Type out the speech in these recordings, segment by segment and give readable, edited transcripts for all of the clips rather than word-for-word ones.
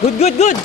Good, good, good!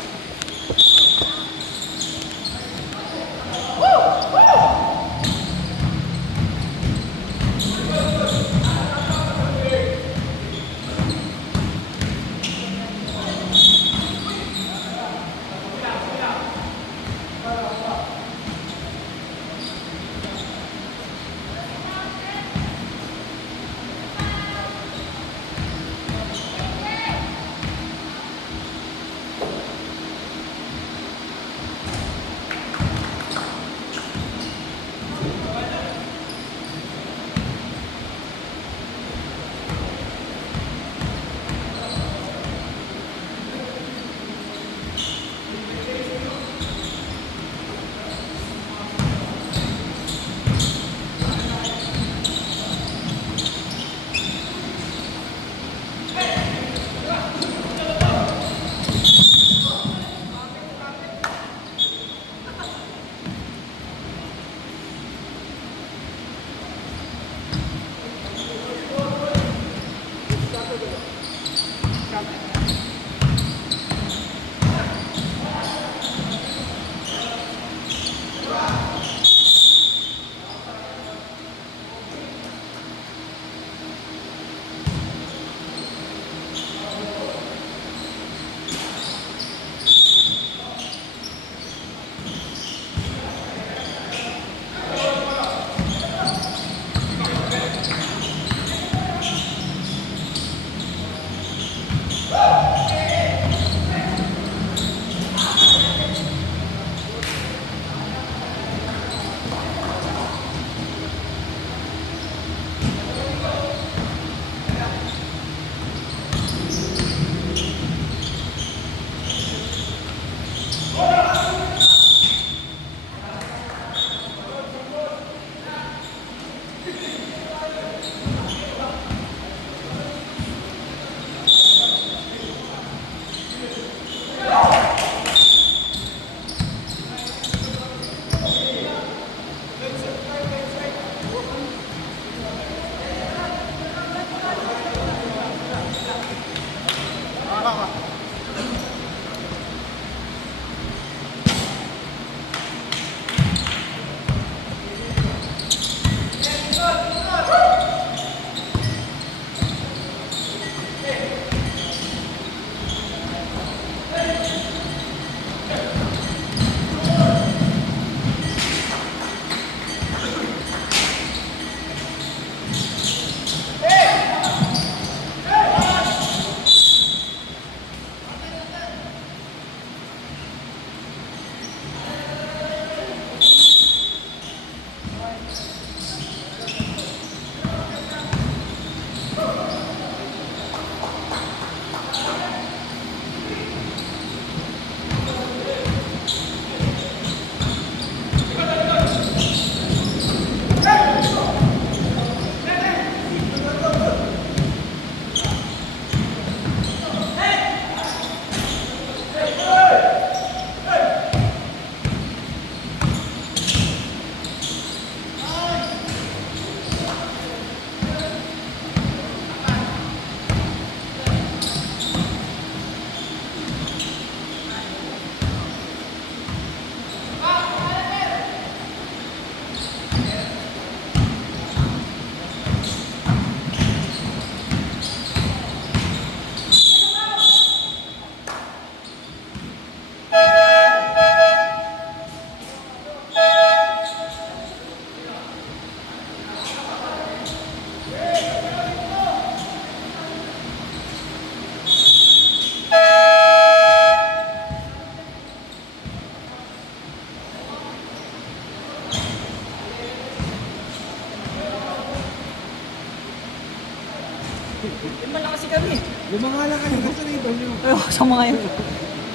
Lima lang kasi kami. Lima nga lang kayo kasi nito nyo. Ay, sa mga yun.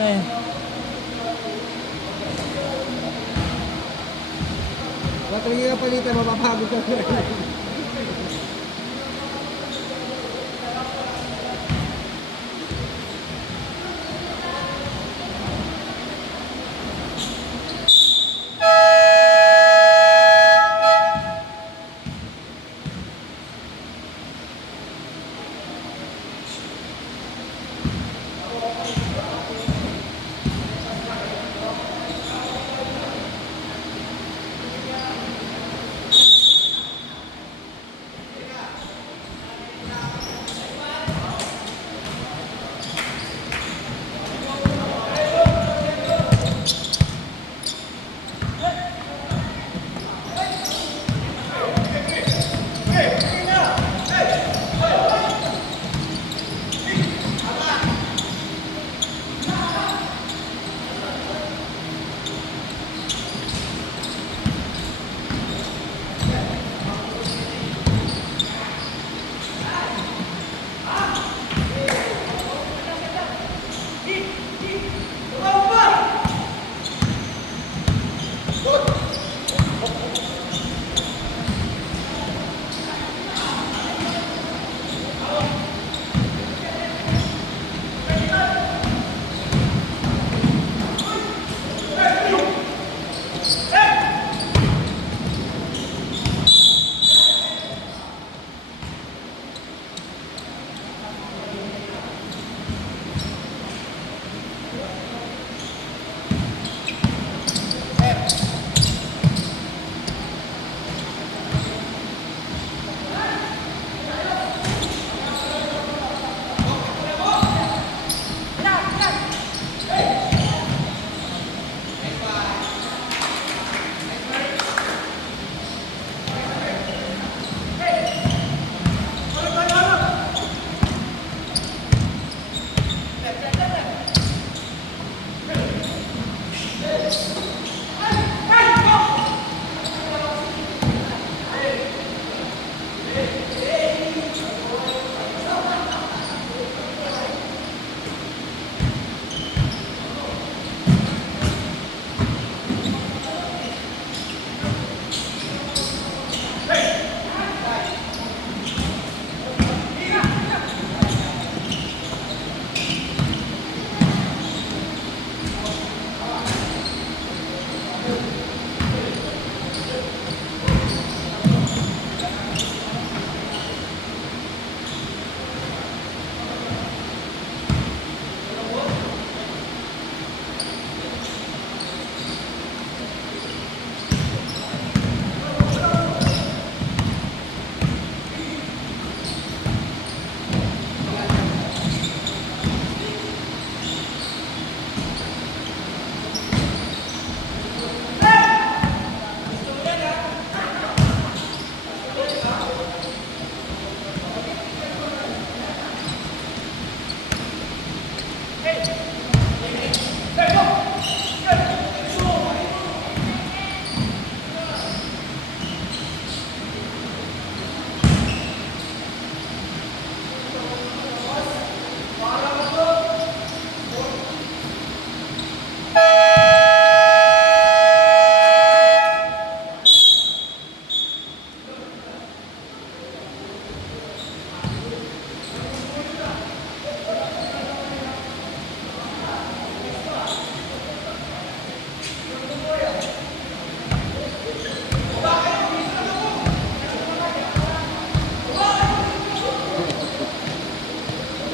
Ayan. Patuloy nga palitan, mapapagod ka.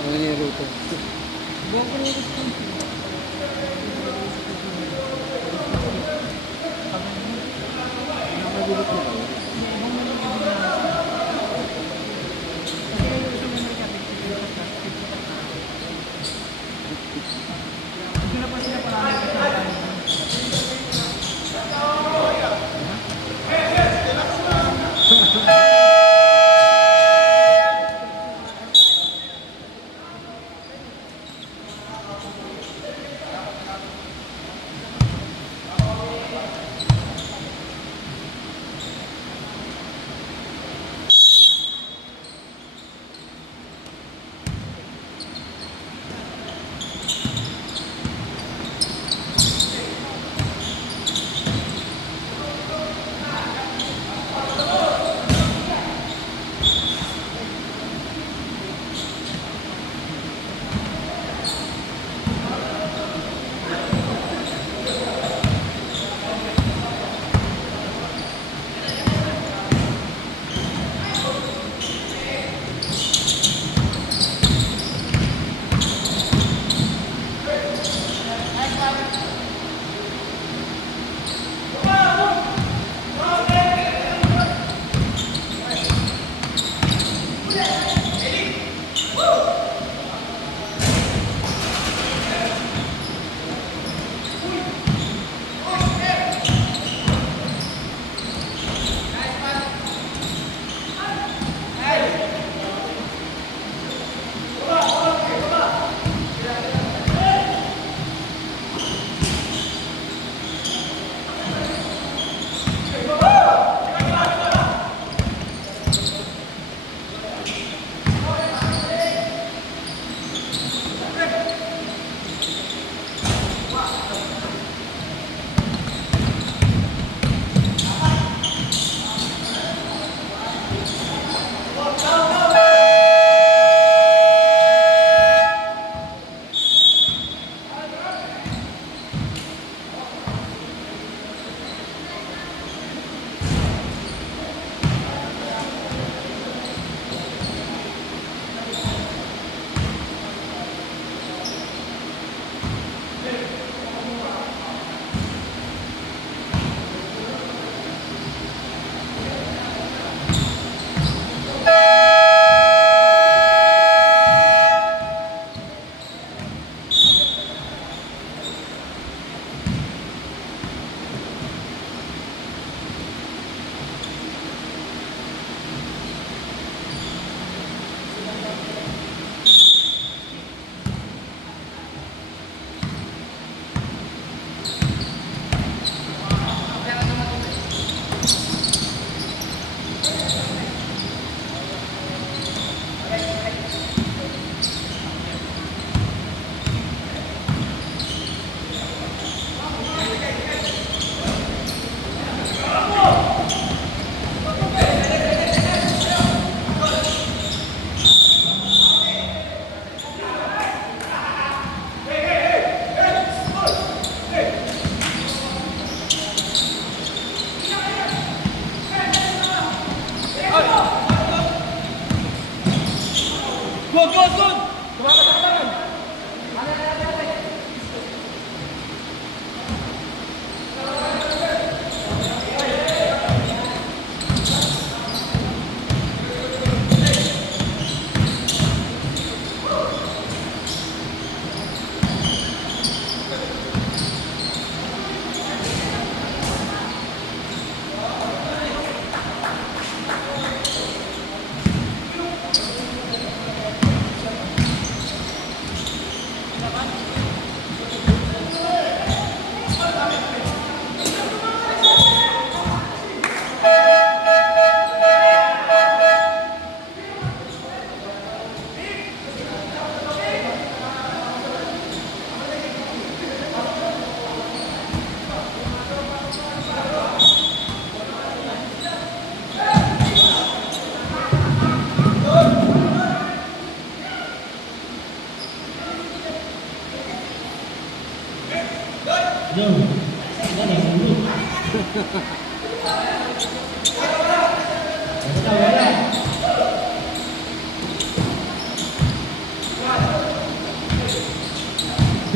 Ano yung ruto? Nakagulot mo kayo.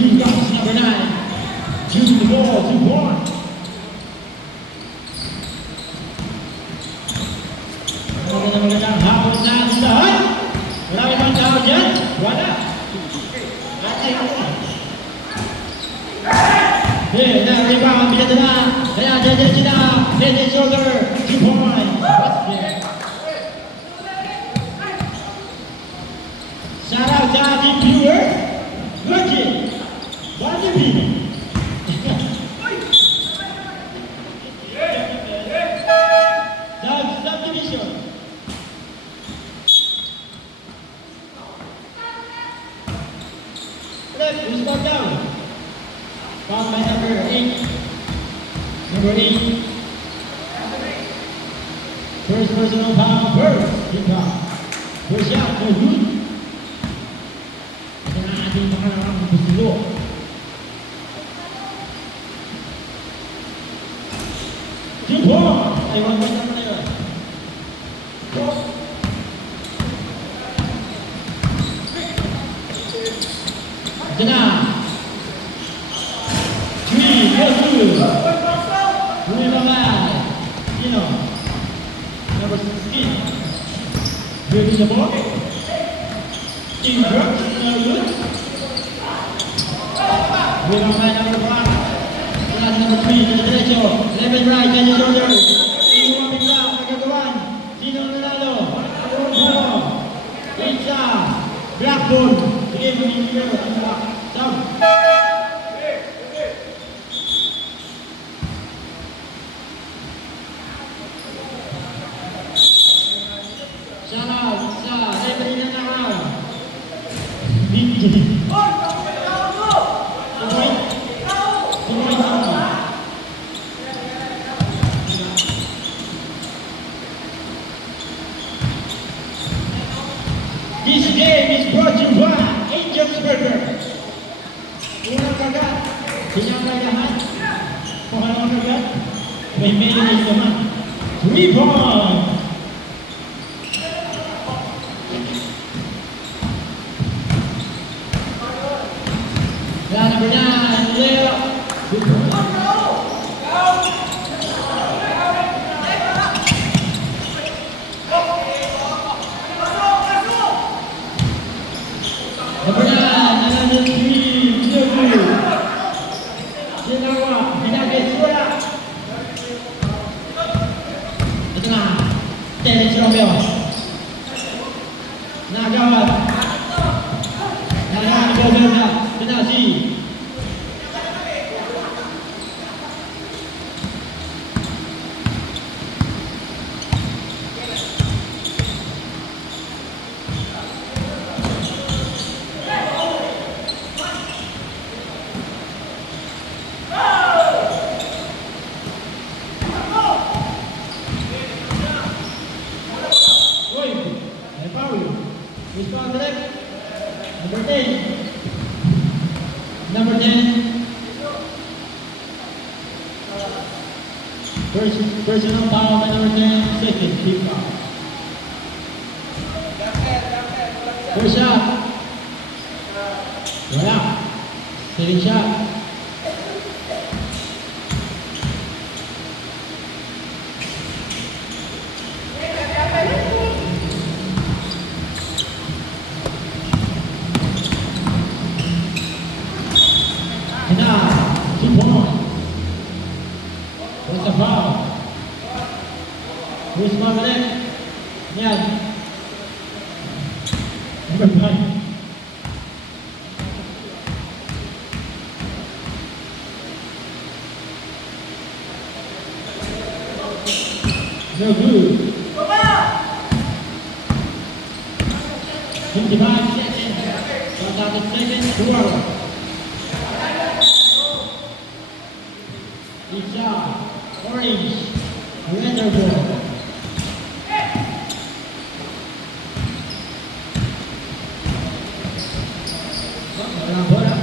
Becomes number 9. Choose the ball, 2 points. Magandang hapon sa ating lahat. Marami bang tao dyan? Wala. Rebound, pinata na. Kaya dyan sila. Head and shoulder, 2 points. Shout out sa ating viewers. Virgin. Barnaby. Subdivision. Left, who's back down? Found by number 8. Number 8. First personal foul, first. Good foul. First shot, no good. Ito na ating makarang pusulo. Good ball. Ay, 1 point naman na yun. Ito na. 3, goes to Rui Mamad. Pino. Number 16. Dribbling the ball. Team Brooks, no good. Rui Mamad, number 5. Plus number 3, to the derecho. Left right, and the shoulder. Team warming up, nagagawan. Sino nanalo? Puro. Isa. Blackburn. Sige, mag-ibigay mo. Down. Shout out sa referee na nakaw. Big This game is brought to you by Angel's Burger. Unang kagat, sinangagahan. Pangalawang kagat, may mayonnaise naman. 3 points. Number 9, Leo. Good point. Number 9, another 3, Silvio. Sinawa, Hinagay-Sura. Ito na, Terence Romeo. Nagawad. Nagawad na. Ito na si Number 10. Personal foul by number 10. Second, keep foul. First shot. Wala. Second shot. Who's Magaling? Yan. Number 5. No good. 55 seconds. Shot out the second quarter. Each shot. Orange. Surrender ball. Walang bola.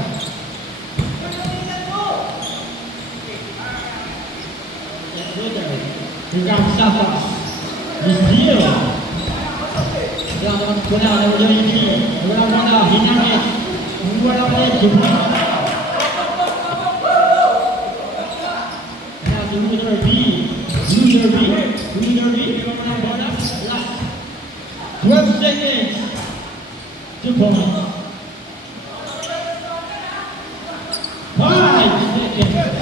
Here comes Santos. This deal. Walang bola na Ulinzi. Walang bola. Hinangit. Wala ulit. Jumpa. Now the loser B. Loser B. Loser B. Walang bola. Last 12 seconds. 2 points. 5 seconds.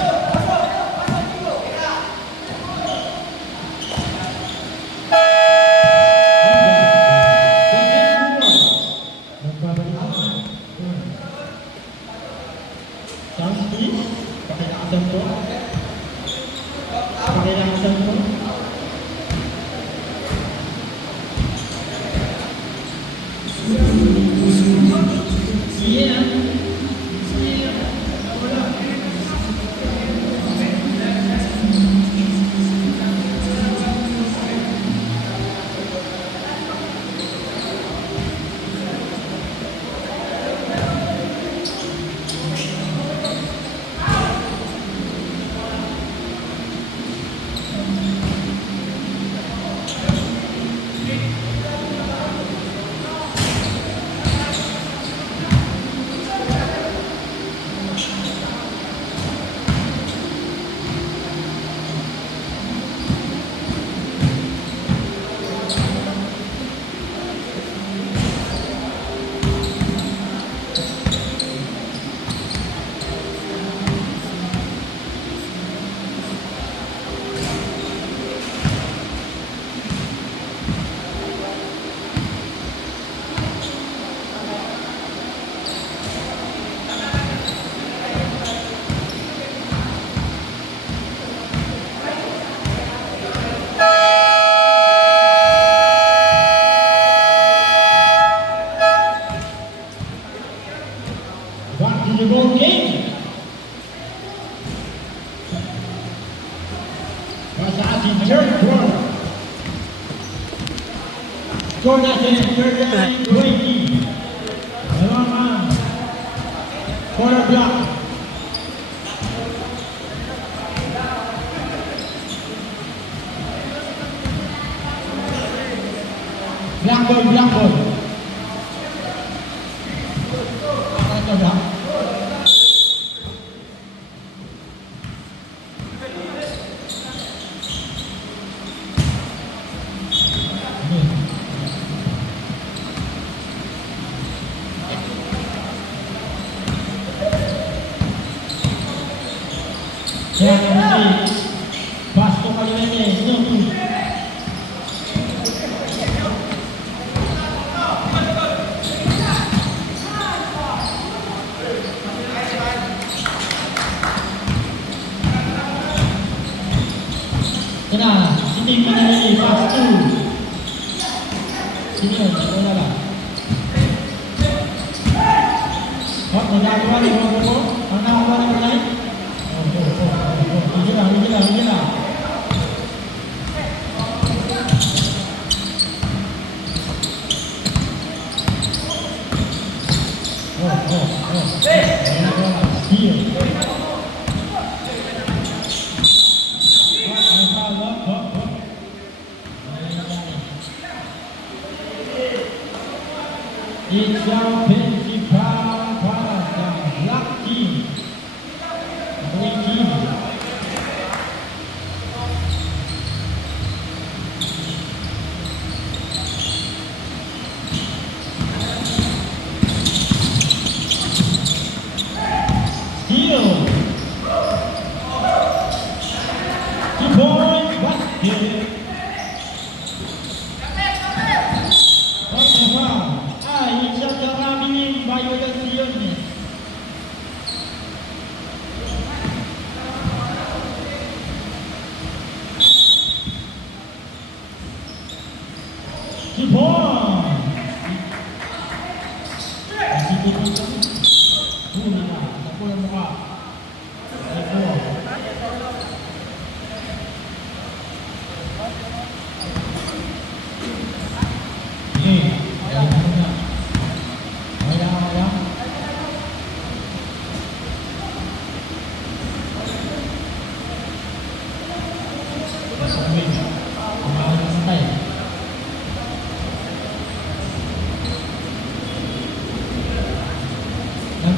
Back to the ball game. Passaat in third quarter. Score natin 39-20. Dalawang man. Corner block. Blackboard, blackboard. Ito ba? Kaya kasi Basto Kalimene, no good. Kena, sini Kalimene, Basto. Sini, wala ba? Hop, nagagawa ni Robo mo? Ang nakakuha ni Malay? Hindi lang. It's our principal para sa Black Team.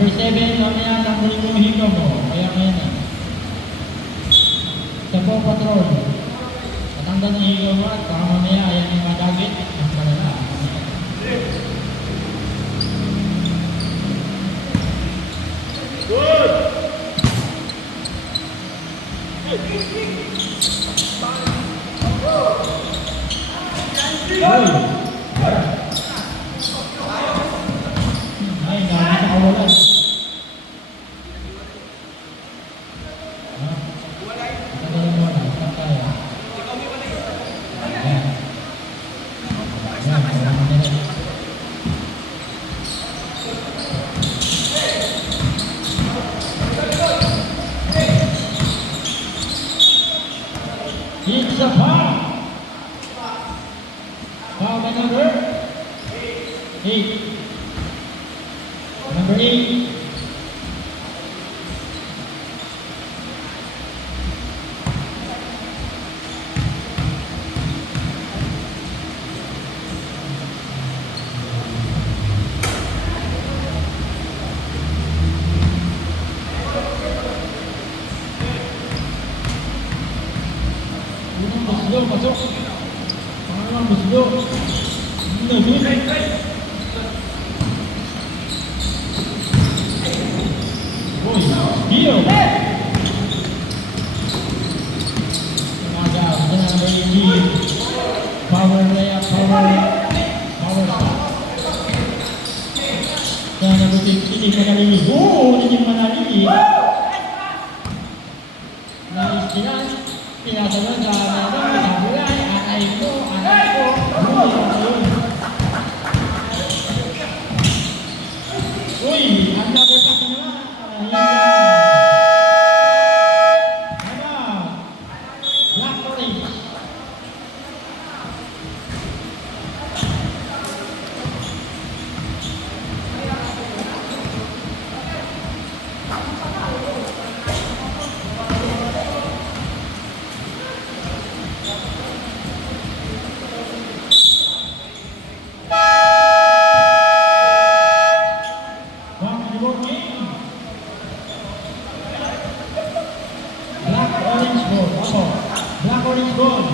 Number 7, mamaya tanggalin mo hito mo. Kaya ngayon na. Sa po patrol. Patanggal ng higaw mo at baka mamaya ayan yung madagit. Ang malala. Ay, dami sa kawalan. Tagalan mo na, saan tayo? Ayan. Ayan, salamat na rin. It's a foul. Foul by number 8. Number 8. Unang baslo, pasok. Pangalawang baslo. Nagul. Boy, deal. Umaga, ito na number 18. Power layup, power shot. Ito na number 15, Manalili. Hindi Manalili. Nice sinan. Pinasalan sa natin, sabi ay, anay ko. Uy, another pass naman. Black orange. Black orange ball.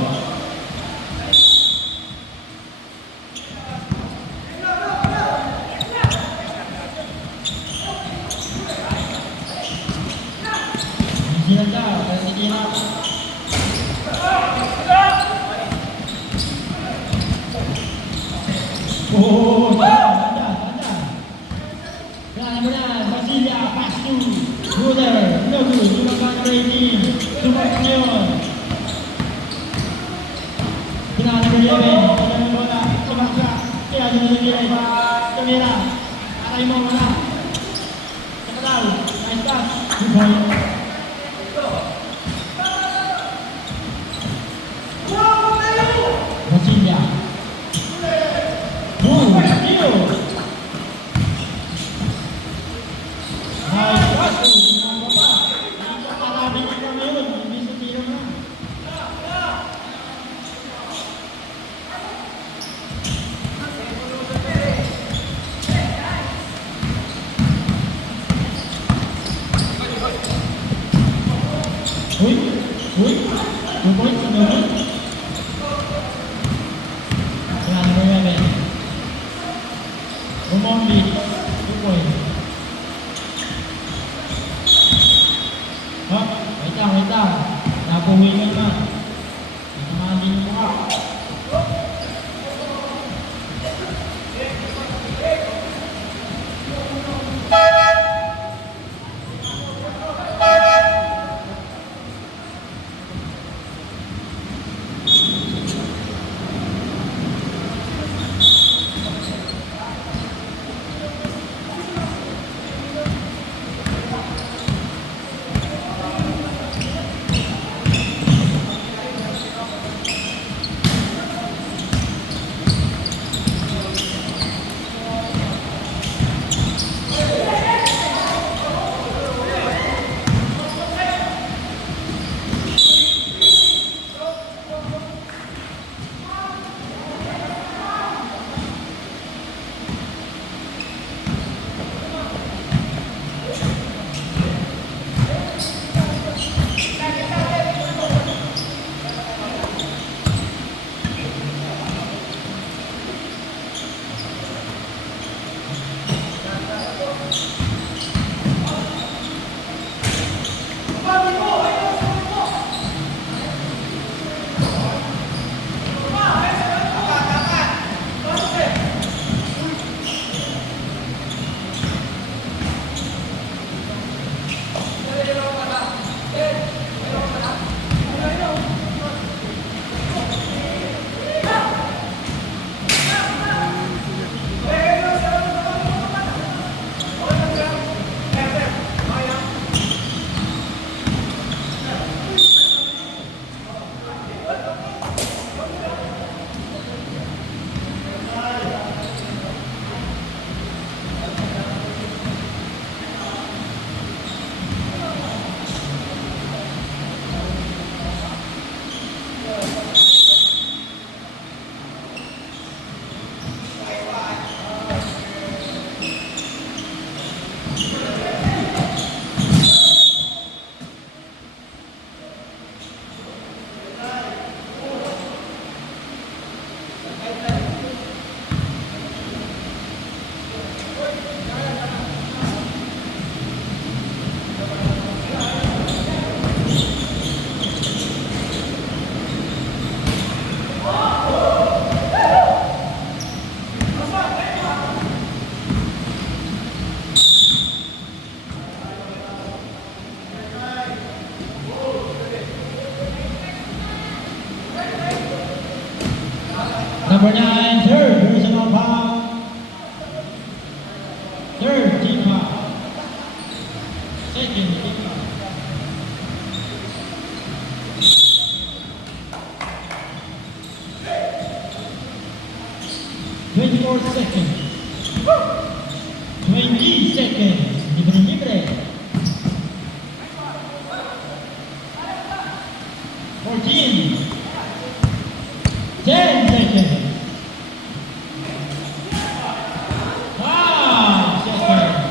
Hindi daw, kasi tinap. Oh, tanda. Kaya mo na, Basilia, pass to Ruder, no good, lumabang rating, sumakot ngayon. Pinaka number 11, kaya mo bola, sumaksa, kaya sunod ang bilay, kamera, aray mo muna. Sakadal, nice pass, good point. Basilia. Boom, steal. Nice pass, tingnan mo pa. Hindi ka karabing ikaw ngayon, hindi sa tiro na. Uy, 2 points, no good. Kaya number 11. Umombi, 2 points. Wait lang. Napuwilan na. Isamahan din mo ka. seconds. Keep up. 24 seconds. 20 seconds. Libre. 14. 10 seconds. 5 seconds.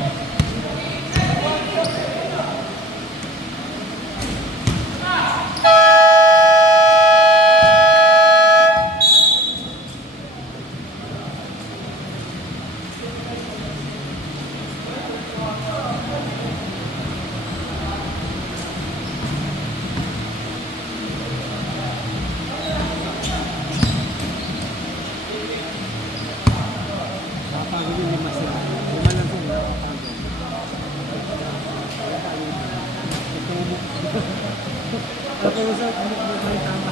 Nakapagod yung lima sila. Lima lang po, nakapagod. Okay, usap. Ano po tayo tama?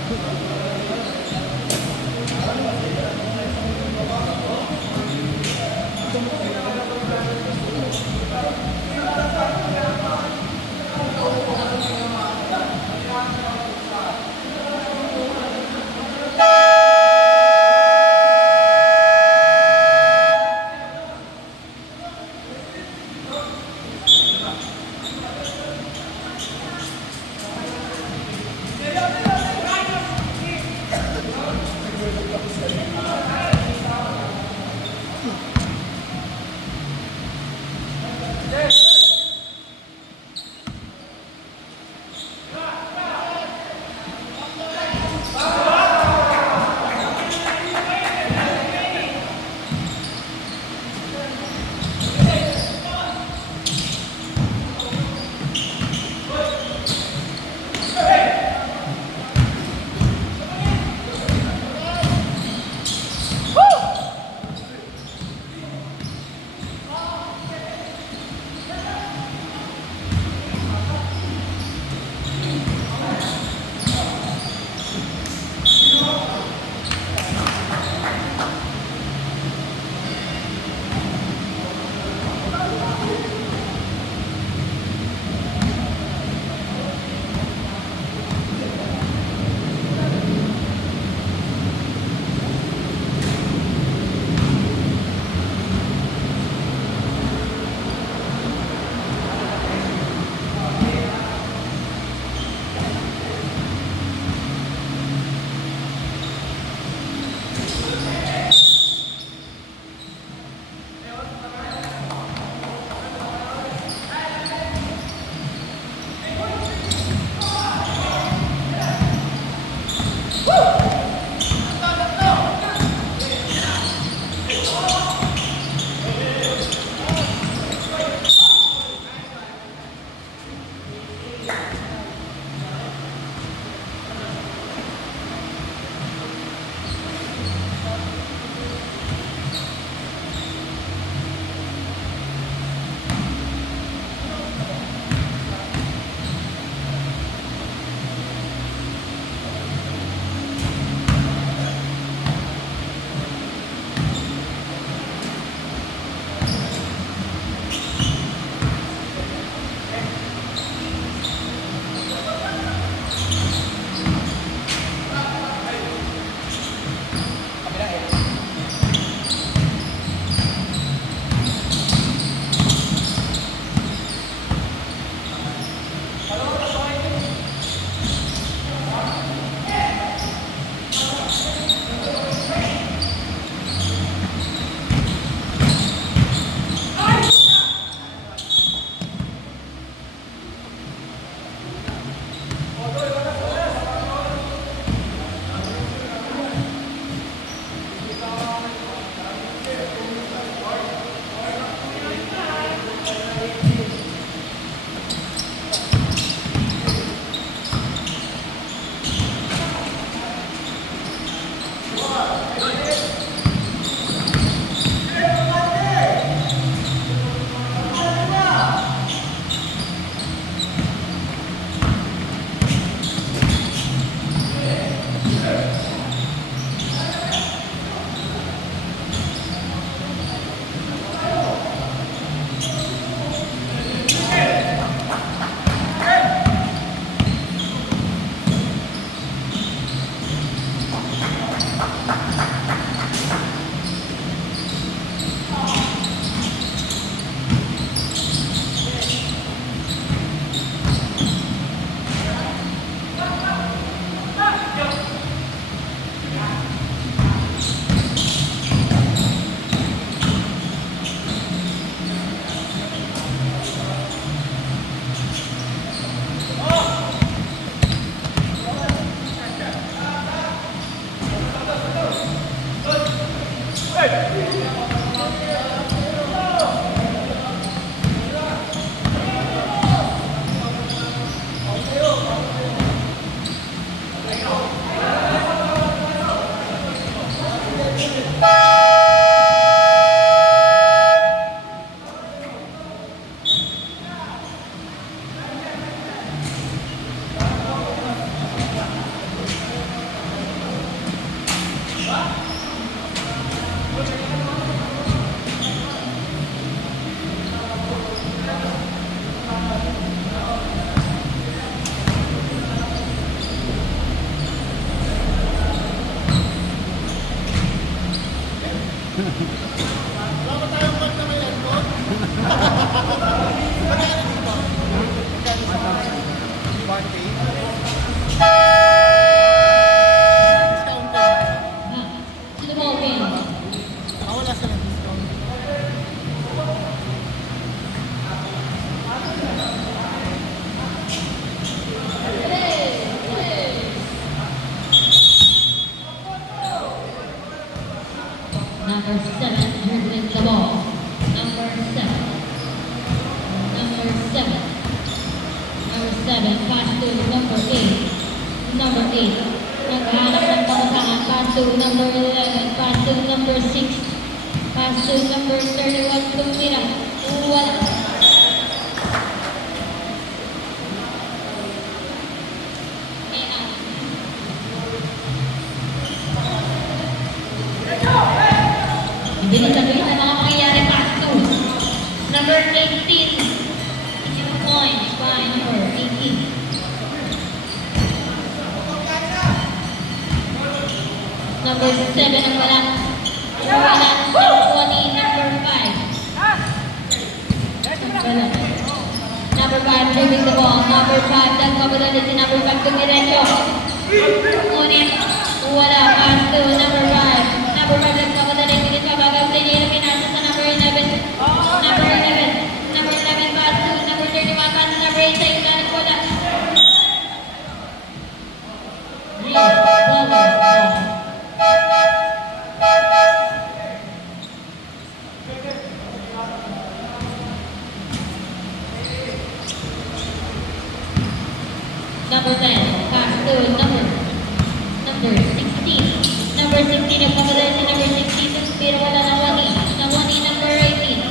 11, pass to number 8. Number 8. Naghahanap ng pamasahan, pass to number 11, pass to number 6. Pass to number 31, tumira. Wala. Bilis ang mga mangyayari, pass to number 18. 2 points by number 18. Number 7 ang wala. Wala. Number 20, number 5. Wala. Number 5, dribbling the ball. Number 5, nagpapadali si number 5 kumiretso. Ngunit, wala. Pass to number 5. Number 5, nagpapadali si Nito. Bagang sinira pinasa sa number 11. Number 11. Number 11, pass to number 31. Pass to number 8. Sa ilan, wala. Number 10, pass to number 16. Number 16, nagpapadala si number 16, pero wala na wani. Na wani, number 18.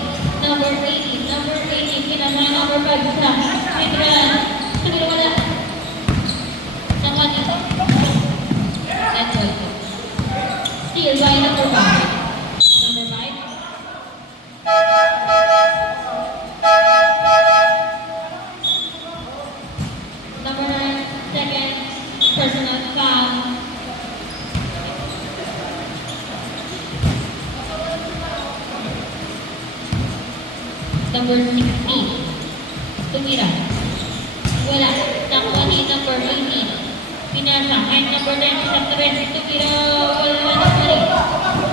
Number 18, number 18, kinamay number 5 sa Pedran. Pero wala. Na wani. That's all. Still by number 5. Number 5. Number 9, second, personal foul. Number 16, tumira. Wala. Nakuha ni number 18. Pinasa. And number 9, isang tres. Tumira. Wala na nakuha.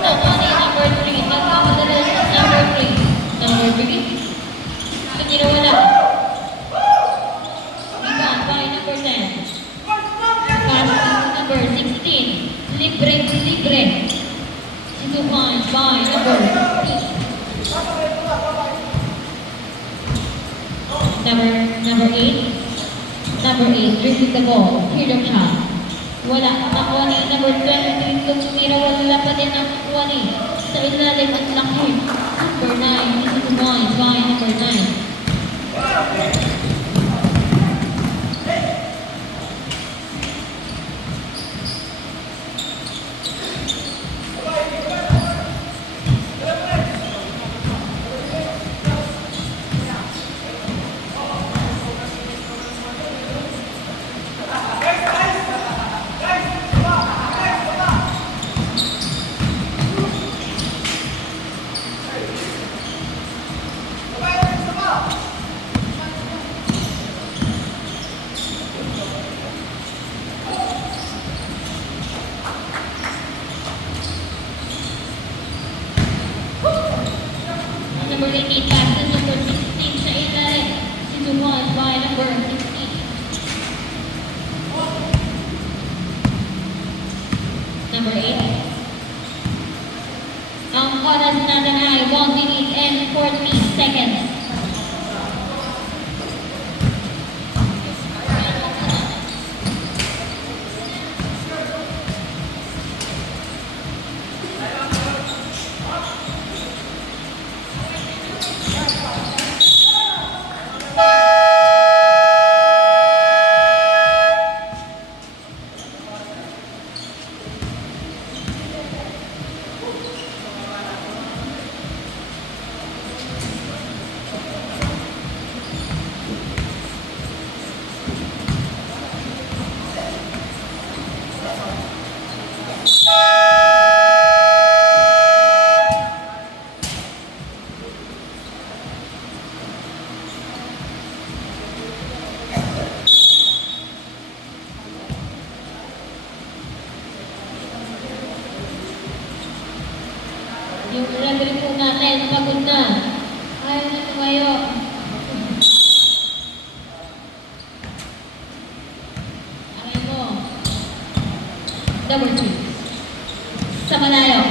Nakuha ni number 3. Nagpapadala si number 3. Number 3. Tumira wala. Iban by number 10. Pass to number 16. Libre. Situkan by number 8. Number 8. Number 8, dribbling the ball. Here the shot. Wala. Nakuha ni number 23. Tumira. Wala pa din ang nakuha ni. Sa ilalim at laki. Number 9. This is one by number 9. Number 18, pass to number 16 sa ilalim. Situkan by number 16. Number 8. Ang oras natin ay 1 minute and 40 seconds. Yung referee po natin, pagod na. Ayaw na tumayo. Ayaw mo. Number 2. Sa malayo.